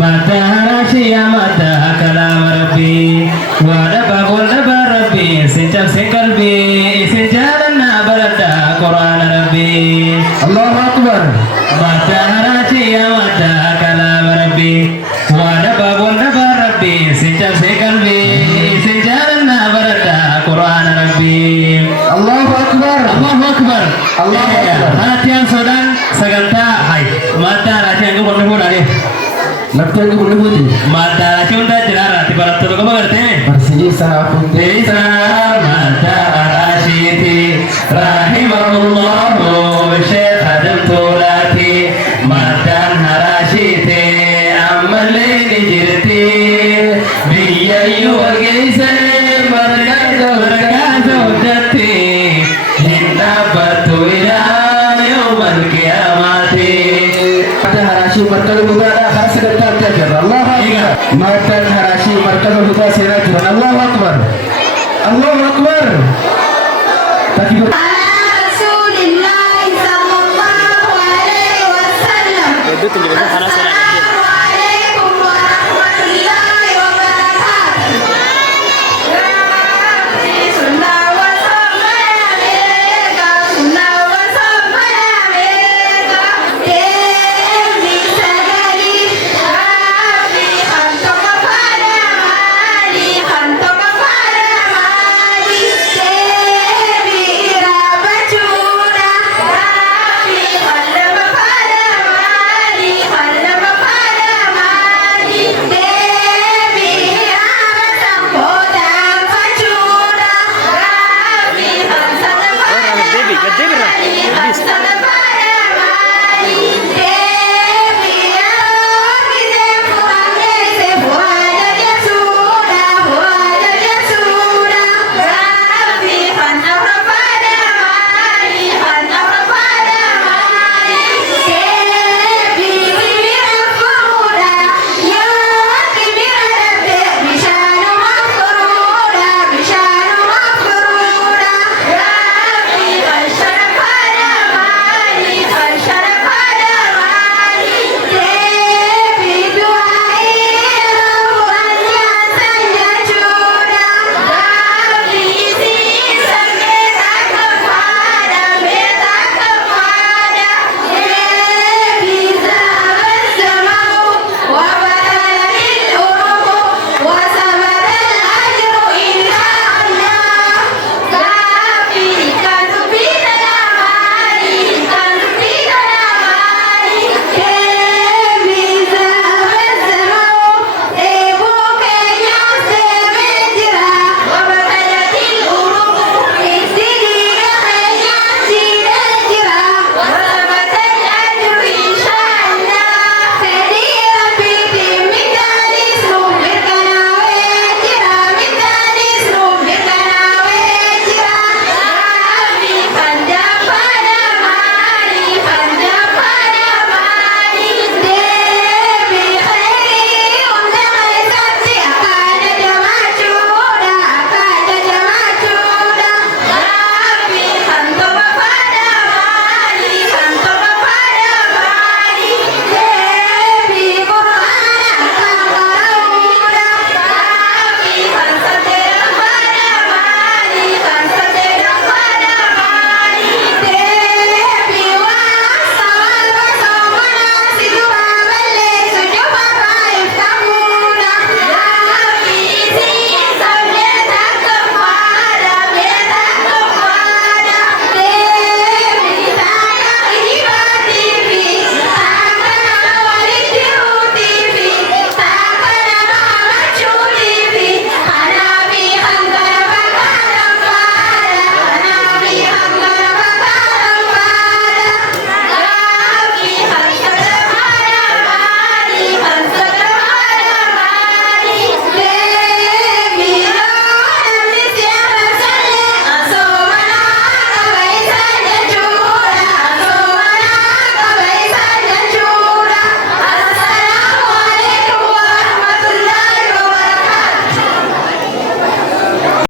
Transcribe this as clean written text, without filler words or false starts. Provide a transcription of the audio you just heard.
متى هراشي متى كلام ربي ونبى ربي سجب قلبي سجالنا بردا قرآن ربي الله أكبر متى هراشي متى كلام ربي ونبى ربي سجب قلبي سجالنا بردا قرآن ربي الله أكبر الله أكبر الله أكبر hatian sodan saganta hai mata hatian ko boleh boleh deh लगता है कि बोले होती माता राशियों दा जरा रात पर तो कब करते हैं परसी सा माता राशि थी राहिमहुल्लाह शेख आदम तोला थी माता राशि थे अमले निजरती बिययु वगैसे मरका जोदती हिंदा बतुइला यौमल क़यामती माता राशि मरकज बुदा الله أكبر ماتن هراشي مركز الهدى سيرة الله أكبر الله أكبر تكبير رسول الله صلى الله عليه وسلم